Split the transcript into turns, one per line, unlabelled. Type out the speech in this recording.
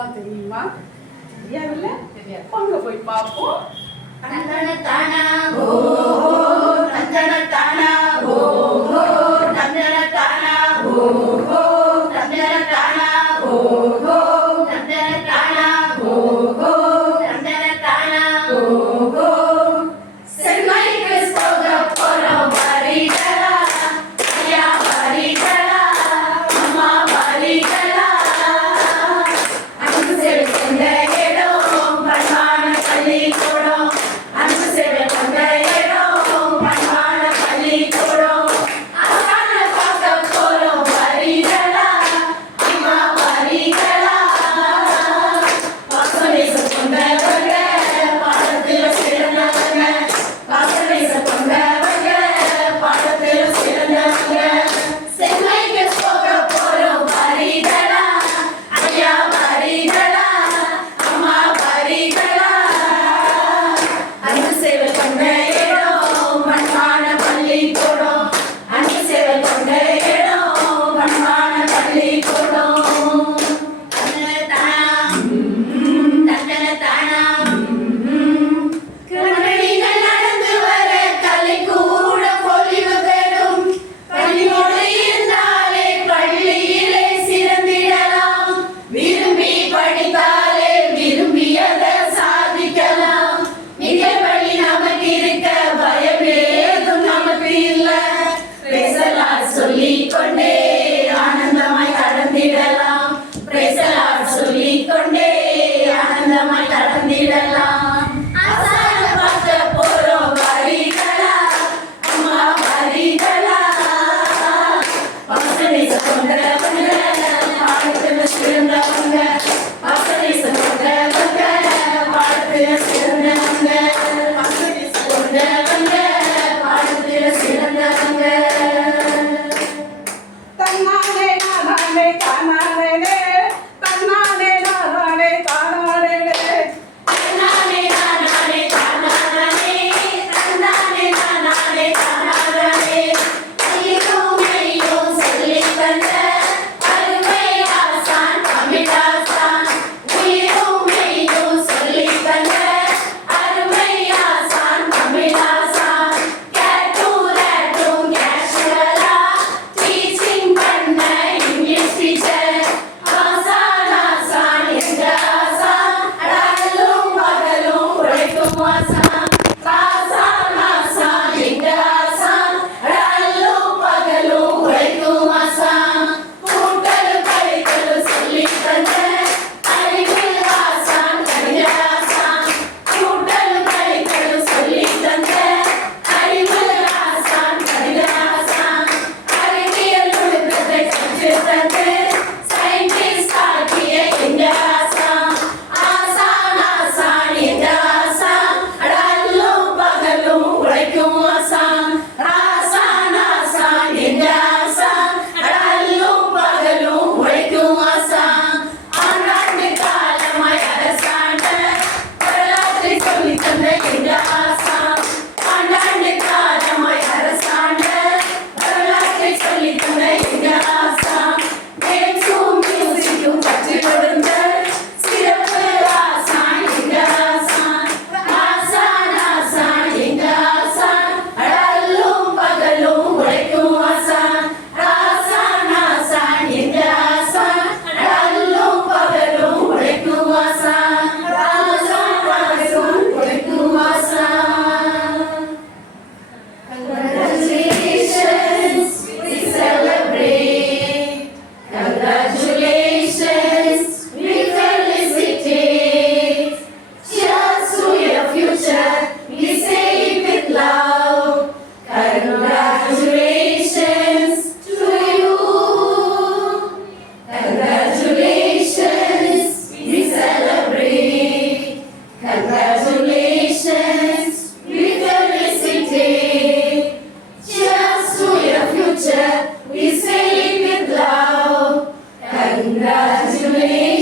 தான் தெரியுமா? தெரியாதுல்ல? தெரியாது அங்க போய் பார்ப்போம்.
தந்தன தானா ஓ தந்தன தானா ஓ Like a one. também.